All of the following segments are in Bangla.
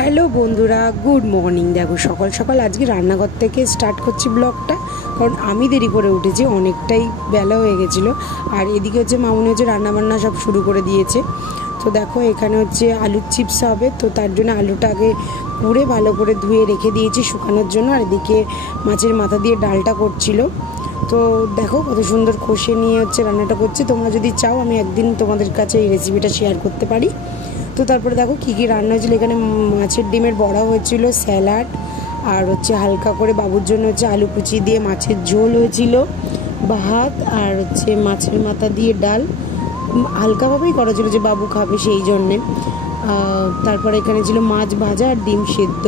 হ্যালো বন্ধুরা, গুড মর্নিং। দেখো সকাল সকাল আজকে রান্নাঘর থেকে স্টার্ট করছি ব্লগটা, কারণ আমি দেরি করে উঠেছি, অনেকটাই বেলা হয়ে গেছিলো। আর এদিকে হচ্ছে মামুনি হচ্ছে রান্নাবান্না সব শুরু করে দিয়েছে। তো দেখো এখানে হচ্ছে আলুর চিপস হবে, তো তার জন্য আলুটা আগে পুড়ে ভালো করে ধুয়ে রেখে দিয়েছি শুকানোর জন্য। আর এদিকে মাছের মাথা দিয়ে ডালটা করছিল। তো দেখো কত সুন্দর কষে নিয়ে হচ্ছে রান্নাটা করছি। তোমরা যদি চাও আমি একদিন তোমাদের কাছে এই রেসিপিটা শেয়ার করতে পারি। তো তারপরে দেখো কী কী রান্না হয়েছিল। এখানে মাছের ডিমের বড়া হয়েছিল, স্যালাড, আর হচ্ছে হালকা করে বাবুর জন্য হচ্ছে আলু কুচি দিয়ে মাছের ঝোল হয়েছিল, ভাত, আর হচ্ছে মাছের মাথা দিয়ে ডাল। হালকাভাবেই করা ছিল যে বাবু খাবে সেই জন্যে। তারপরে এখানে ছিল মাছ ভাজা আর ডিম সেদ্ধ।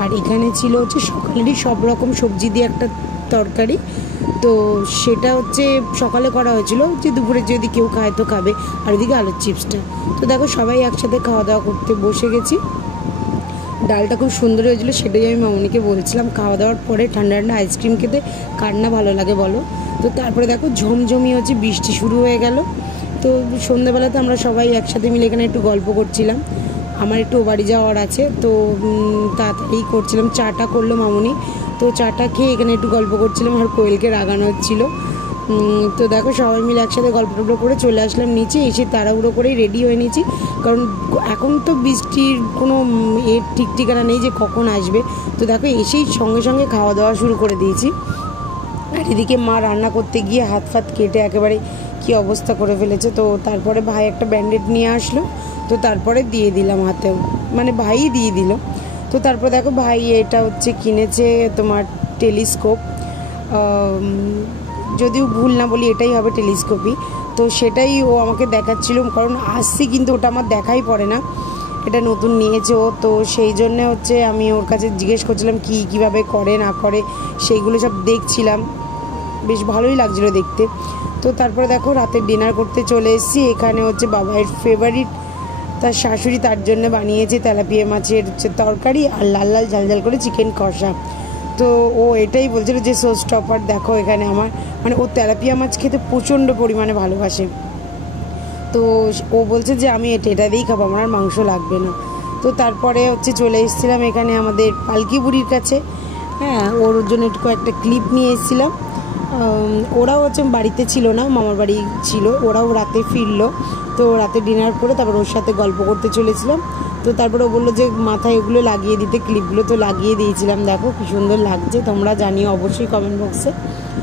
আর এখানে ছিল হচ্ছে সকালেরই সব রকম সবজি দিয়ে একটা তরকারি। তো সেটা হচ্ছে সকালে করা হয়েছিল, যে দুপুরে যদি কেউ খায় তো খাবে। আর ওইদিকে আলুর চিপসটা। তো দেখো সবাই একসাথে খাওয়া দাওয়া করতে বসে গেছি। ডালটা খুব সুন্দর হয়েছিল, সেটাই আমি মামুনিকে বলছিলাম। খাওয়া দাওয়ার পরে ঠান্ডা ঠান্ডা আইসক্রিম খেতে কার না ভালো লাগে বলো। তো তারপরে দেখো ঝমঝমি হচ্ছে বৃষ্টি শুরু হয়ে গেল। তো সন্ধ্যেবেলাতে আমরা সবাই একসাথে মিলে এখানে একটু গল্প করছিলাম। আমার একটু বাড়ি যাওয়ার আছে, তো তাড়াতাড়ি করছিলাম। চাটা করলো মামুনি, তো চাটা খেয়ে এখানে একটু গল্প করছিলাম। আর কোয়েলকে রাগানো হচ্ছিলো। তো দেখো সবাই মিলে একসাথে গল্প টল্প করে চলে আসলাম নিচে। এসে তাড়াহুড়ো করেই রেডি হয়ে নিয়েছি, কারণ এখন তো বৃষ্টির কোনো ঠিক ঠিকানা নেই যে কখন আসবে। তো দেখো এসেই সঙ্গে সঙ্গে খাওয়া দাওয়া শুরু করে দিয়েছি। আর এদিকে মা রান্না করতে গিয়ে হাত ফাত কেটে একেবারে কী অবস্থা করে ফেলেছে। তো তারপরে ভাই একটা ব্যান্ডেড নিয়ে আসলো, তো তারপরে দিয়ে দিলাম হাতেও, মানে ভাইই দিয়ে দিল। তো তারপর দেখো ভাই এটা হচ্ছে কিনেছে তোমার টেলিস্কোপ, যদিও ভুল না বলি এটাই হবে টেলিস্কোপই। তো সেটাই ও আমাকে দেখাচ্ছিল, কারণ আসছি কিন্তু ওটা আমার দেখাই পড়ে না, এটা নতুন নিয়েছে ও। তো সেই জন্যে হচ্ছে আমি ওর কাছে জিজ্ঞেস করছিলাম কীভাবে করে না করে, সেইগুলো সব দেখছিলাম। বেশ ভালোই লাগছিলো দেখতে। তো তারপরে দেখো রাতের ডিনার করতে চলে এসেছি। এখানে হচ্ছে বাবাইয়ের ফেভারিট, তার শাশুড়ি তার জন্য বানিয়েছে তেলাপিয়া মাছের হচ্ছে তরকারি, আর লাল লাল ঝাল ঝাল করে চিকেন কষা। তো ও এটাই বলছিল যে শো স্টপার দেখো এখানে আমার, মানে ও তেলাপিয়া মাছ খেতে প্রচণ্ড পরিমাণে ভালোবাসে। তো ও বলছে যে আমি এটা দিয়েই খাবো, আমার আর মাংস লাগবে না। তো তারপরে হচ্ছে চলে এসেছিলাম এখানে আমাদের পালকি বুড়ির কাছে। হ্যাঁ, ওর জন্য একটু কয়েকটা ক্লিপ নিয়ে এসেছিলাম। ওরাও হচ্ছে বাড়িতে ছিল না, মামার বাড়ি ছিল। ওরাও রাতে ফিরলো, তো রাতে ডিনার করে তারপর ওর সাথে গল্প করতে চলেছিলাম। তো তারপরে ও বললো যে মাথায় এগুলো লাগিয়ে দিতে, ক্লিপগুলো। তো লাগিয়ে দিয়েছিলাম। দেখো কী সুন্দর লাগছে, তোমরা জানিও অবশ্যই কমেন্ট বক্সে।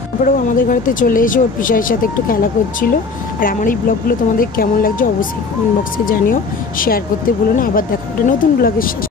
তারপরেও আমাদের ঘরেতে চলে এসে ওর পিসাইয়ের সাথে একটু খেলা করছিল। আর আমার এই ব্লগগুলো তোমাদের কেমন লাগছে অবশ্যই কমেন্ট বক্সে জানিও, শেয়ার করতে ভুলো না। আবার দেখো একটা নতুন ব্লগের সাথে।